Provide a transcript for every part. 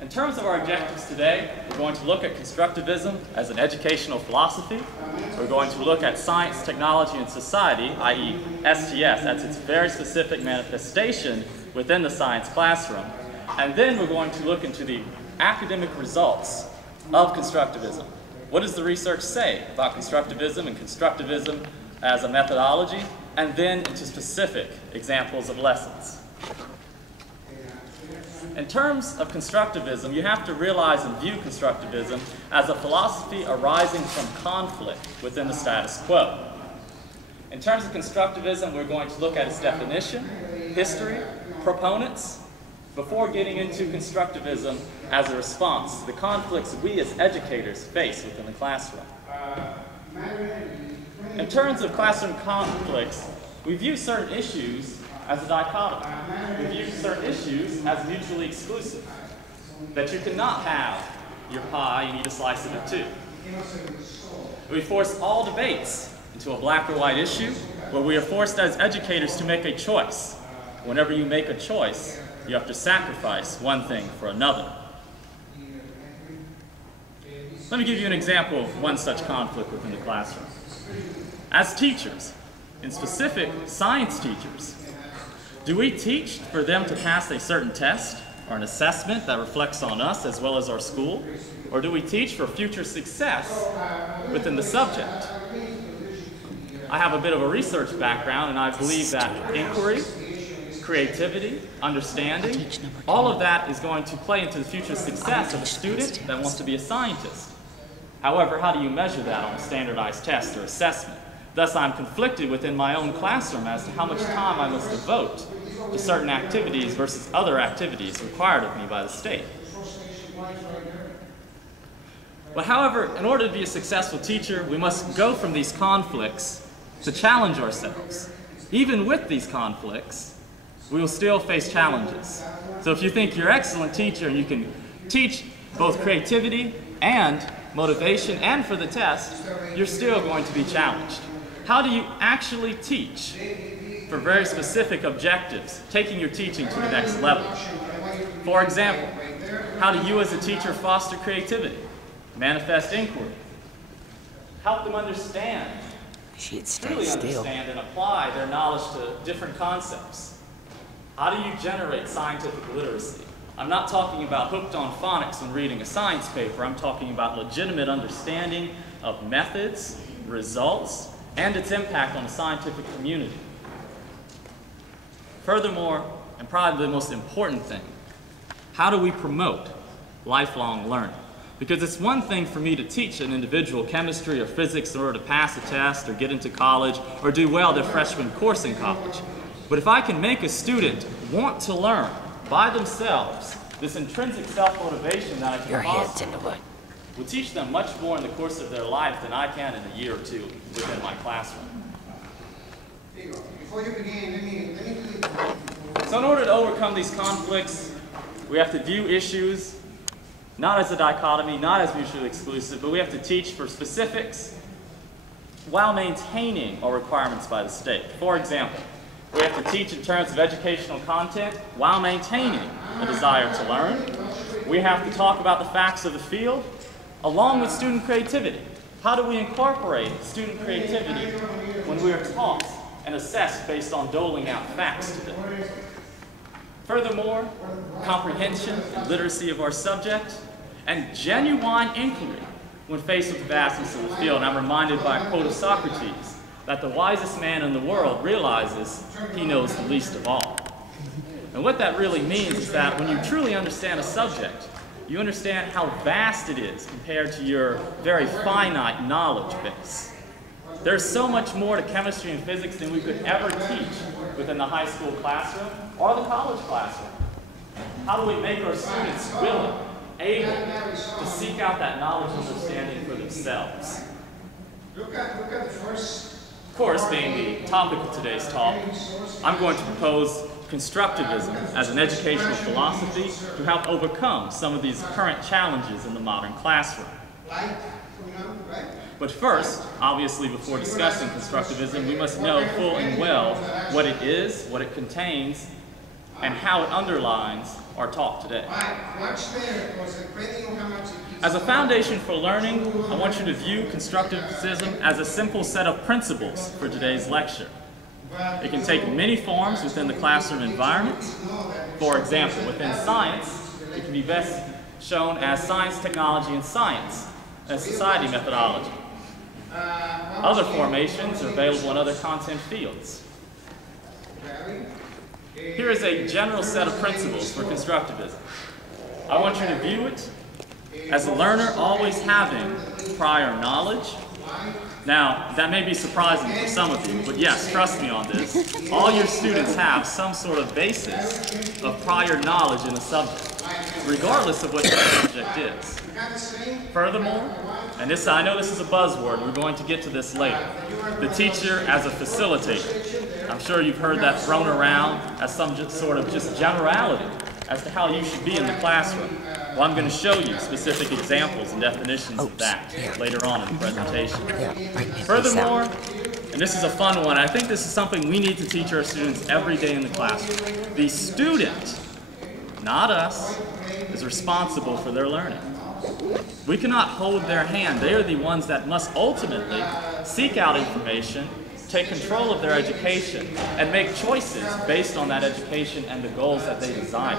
In terms of our objectives today, we're going to look at constructivism as an educational philosophy. We're going to look at science, technology, and society, i.e. STS, as its very specific manifestation within the science classroom. And then we're going to look into the academic results of constructivism. What does the research say about constructivism and constructivism as a methodology? And then into specific examples of lessons. In terms of constructivism, you have to realize and view constructivism as a philosophy arising from conflict within the status quo. In terms of constructivism, we're going to look at its definition, history, proponents, before getting into constructivism as a response to the conflicts we as educators face within the classroom. In terms of classroom conflicts, we view certain issues as a dichotomy. We view certain issues as mutually exclusive. That you cannot have your pie and eat a slice of it too. We force all debates into a black or white issue where we are forced as educators to make a choice. Whenever you make a choice, you have to sacrifice one thing for another. Let me give you an example of one such conflict within the classroom. As teachers, in specific science teachers, do we teach for them to pass a certain test or an assessment that reflects on us as well as our school? Or do we teach for future success within the subject? I have a bit of a research background, and I believe that inquiry, creativity, understanding, all of that is going to play into the future success of a student that wants to be a scientist. However, how do you measure that on a standardized test or assessment? Thus, I'm conflicted within my own classroom as to how much time I must devote to certain activities versus other activities required of me by the state. But however, in order to be a successful teacher, we must go from these conflicts to challenge ourselves. Even with these conflicts, we will still face challenges. So if you think you're an excellent teacher and you can teach both creativity and motivation and for the test, you're still going to be challenged. How do you actually teach for very specific objectives, taking your teaching to the next level? For example, how do you as a teacher foster creativity, manifest inquiry, help them understand, truly understand and apply their knowledge to different concepts? How do you generate scientific literacy? I'm not talking about hooked on phonics when reading a science paper. I'm talking about legitimate understanding of methods, results, and its impact on the scientific community. Furthermore, and probably the most important thing, how do we promote lifelong learning? Because it's one thing for me to teach an individual chemistry or physics in order to pass a test or get into college or do well their freshman course in college. But if I can make a student want to learn by themselves, this intrinsic self-motivation that I can foster will teach them much more in the course of their life than I can in a year or two within my classroom. So in order to overcome these conflicts, we have to view issues not as a dichotomy, not as mutually exclusive, but we have to teach for specifics while maintaining our requirements by the state. For example, we have to teach in terms of educational content while maintaining a desire to learn. We have to talk about the facts of the field along with student creativity. How do we incorporate student creativity when we are taught and assessed based on doling out facts to them? Furthermore, comprehension and literacy of our subject and genuine inquiry when faced with the vastness of the field. And I'm reminded by a quote of Socrates that the wisest man in the world realizes he knows the least of all. And what that really means is that when you truly understand a subject, you understand how vast it is compared to your very finite knowledge base. There's so much more to chemistry and physics than we could ever teach within the high school classroom or the college classroom. How do we make our students willing, able to seek out that knowledge and understanding for themselves? Of course, being the topic of today's talk, I'm going to propose constructivism as an educational philosophy to help overcome some of these current challenges in the modern classroom. But first, obviously before discussing constructivism, we must know full and well what it is, what it contains, and how it underlines our talk today. As a foundation for learning, I want you to view constructivism as a simple set of principles for today's lecture. It can take many forms within the classroom environment. For example, within science, it can be best shown as science, technology, and science, a society methodology. Other formations are available in other content fields. Here is a general set of principles for constructivism. I want you to view it as a learner always having prior knowledge. Now, that may be surprising for some of you, but yes, trust me on this. All your students have some sort of basis of prior knowledge in a subject, regardless of what the subject is. Furthermore, and this, I know this is a buzzword, we're going to get to this later, the teacher as a facilitator. I'm sure you've heard that thrown around as some sort of just generality as to how you should be in the classroom. Well, I'm going to show you specific examples and definitions of that later on in the presentation. Furthermore, and this is a fun one, I think this is something we need to teach our students every day in the classroom. The student, not us, is responsible for their learning. We cannot hold their hand. They are the ones that must ultimately seek out information, take control of their education, and make choices based on that education and the goals that they desire.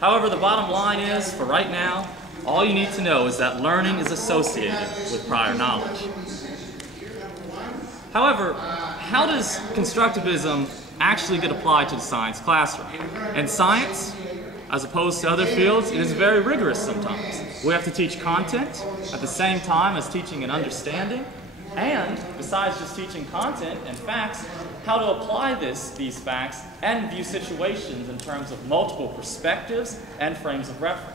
However, the bottom line is, for right now, all you need to know is that learning is associated with prior knowledge. However, how does constructivism actually get applied to the science classroom? In science, as opposed to other fields, it is very rigorous sometimes. We have to teach content at the same time as teaching and understanding, and besides just teaching content and facts, how to apply these facts and view situations in terms of multiple perspectives and frames of reference.